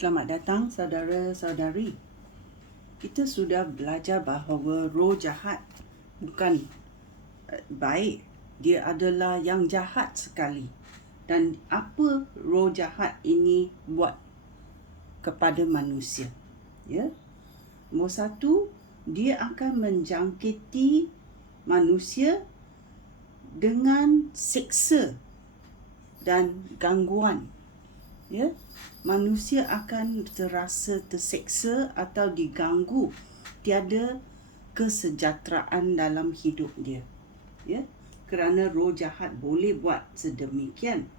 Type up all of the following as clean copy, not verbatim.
Selamat datang saudara-saudari. Kita sudah belajar bahawa roh jahat bukan baik. Dia adalah yang jahat sekali. Dan apa roh jahat ini buat kepada manusia? Ya. Nombor satu, dia akan menjangkiti manusia dengan seksa dan gangguan. Ya, manusia akan terasa terseksa atau diganggu, tiada kesejahteraan dalam hidup dia. Ya, kerana roh jahat boleh buat sedemikian.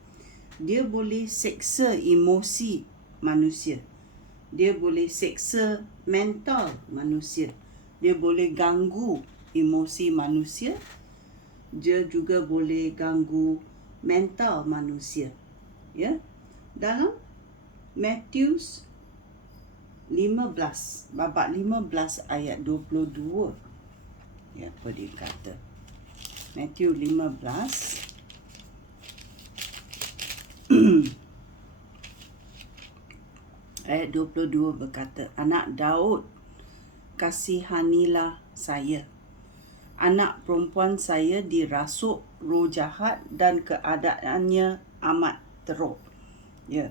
Dia boleh seksa emosi manusia. Dia boleh seksa mental manusia. Dia boleh ganggu emosi manusia. Dia juga boleh ganggu mental manusia. Ya. Dalam Matius 15, babak 15 ayat 22. Ya, apa dia kata? Matius 15 ayat 22 berkata, "Anak Daud, kasihanilah saya. Anak perempuan saya dirasuk roh jahat dan keadaannya amat teruk." Ya.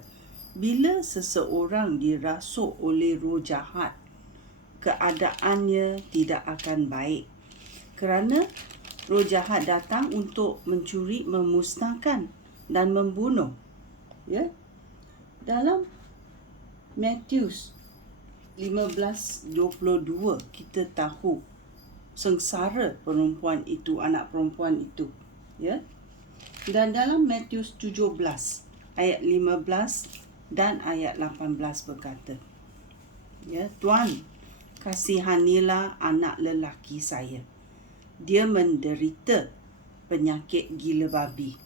Bila seseorang dirasuk oleh roh jahat, keadaannya tidak akan baik. Kerana roh jahat datang untuk mencuri, memusnahkan dan membunuh. Ya. Dalam Matius 15:22 kita tahu sengsara perempuan itu, anak perempuan itu. Ya. Dan dalam Matius 17 ayat 15 dan ayat 18 berkata, ya, "Tuan, kasihanilah anak lelaki saya. Dia menderita penyakit gila babi.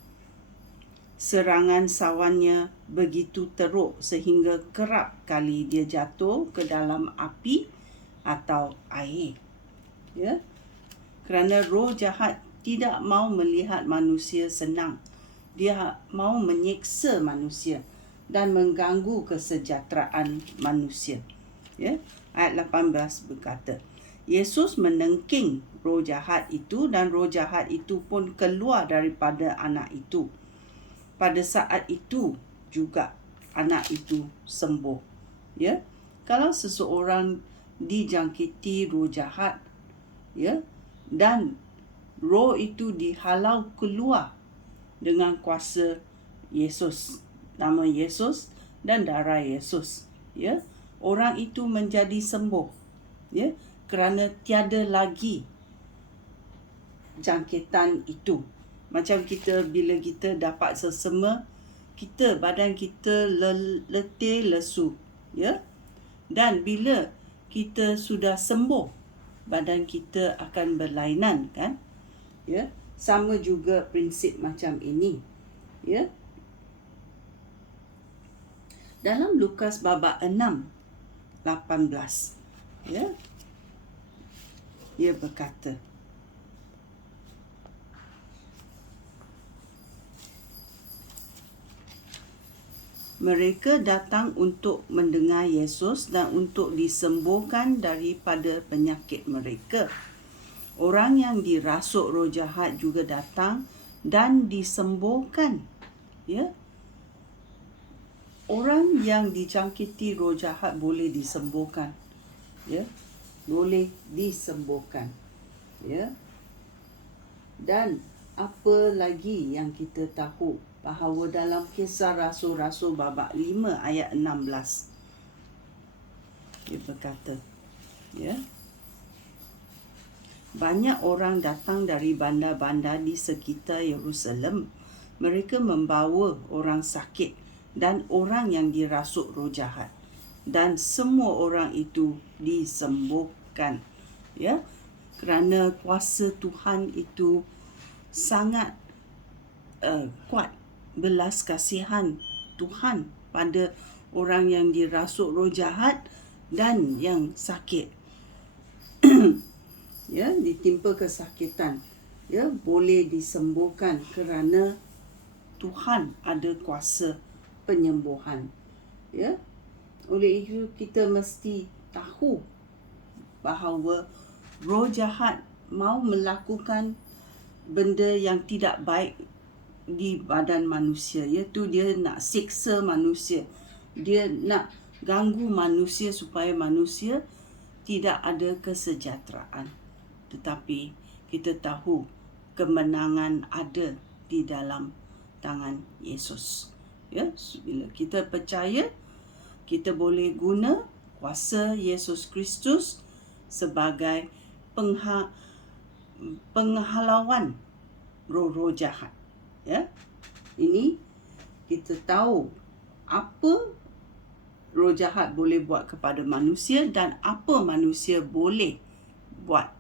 Serangan sawannya begitu teruk sehingga kerap kali dia jatuh ke dalam api atau air." Ya. Kerana roh jahat tidak mau melihat manusia senang. Dia mau menyiksa manusia dan mengganggu kesejahteraan manusia. Ya. Ayat 18 berkata, Yesus menengking roh jahat itu dan roh jahat itu pun keluar daripada anak itu. Pada saat itu juga anak itu sembuh. Ya. Kalau seseorang dijangkiti roh jahat, ya, dan roh itu dihalau keluar dengan kuasa Yesus, nama Yesus dan darah Yesus, ya, orang itu menjadi sembuh, ya, kerana tiada lagi jangkitan itu. Macam kita bila kita dapat sesama, badan kita letih lesu, ya, dan bila kita sudah sembuh, badan kita akan berlainan, kan? Ya, sama juga prinsip macam ini. Ya. Dalam Lukas babak 6 18, ya, dia berkata, mereka datang untuk mendengar Yesus dan untuk disembuhkan daripada penyakit mereka. Orang yang dirasuk roh jahat juga datang dan disembuhkan. Ya. Orang yang dijangkiti roh jahat boleh disembuhkan. Ya. Boleh disembuhkan. Ya. Dan apa lagi yang kita tahu bahawa dalam Kisah Rasul-Rasul babak 5 ayat 16 dia berkata, ya, banyak orang datang dari bandar-bandar di sekitar Yerusalem. Mereka membawa orang sakit dan orang yang dirasuk roh jahat, dan semua orang itu disembuhkan. Ya, kerana kuasa Tuhan itu sangat kuat. Belas kasihan Tuhan pada orang yang dirasuk roh jahat dan yang sakit. Ya, ditimpa kesakitan, ya, boleh disembuhkan kerana Tuhan ada kuasa penyembuhan. Ya. Oleh itu kita mesti tahu bahawa roh jahat mau melakukan benda yang tidak baik di badan manusia, iaitu dia nak siksa manusia. Dia nak ganggu manusia supaya manusia tidak ada kesejahteraan. Tetapi kita tahu kemenangan ada di dalam tangan Yesus. Ya, bila kita percaya, kita boleh guna kuasa Yesus Kristus sebagai penghalauan roh-roh jahat. Ya, ini kita tahu apa roh jahat boleh buat kepada manusia dan apa manusia boleh buat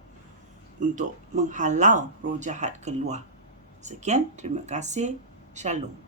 untuk menghalau roh jahat keluar. Sekian, terima kasih. Shalom.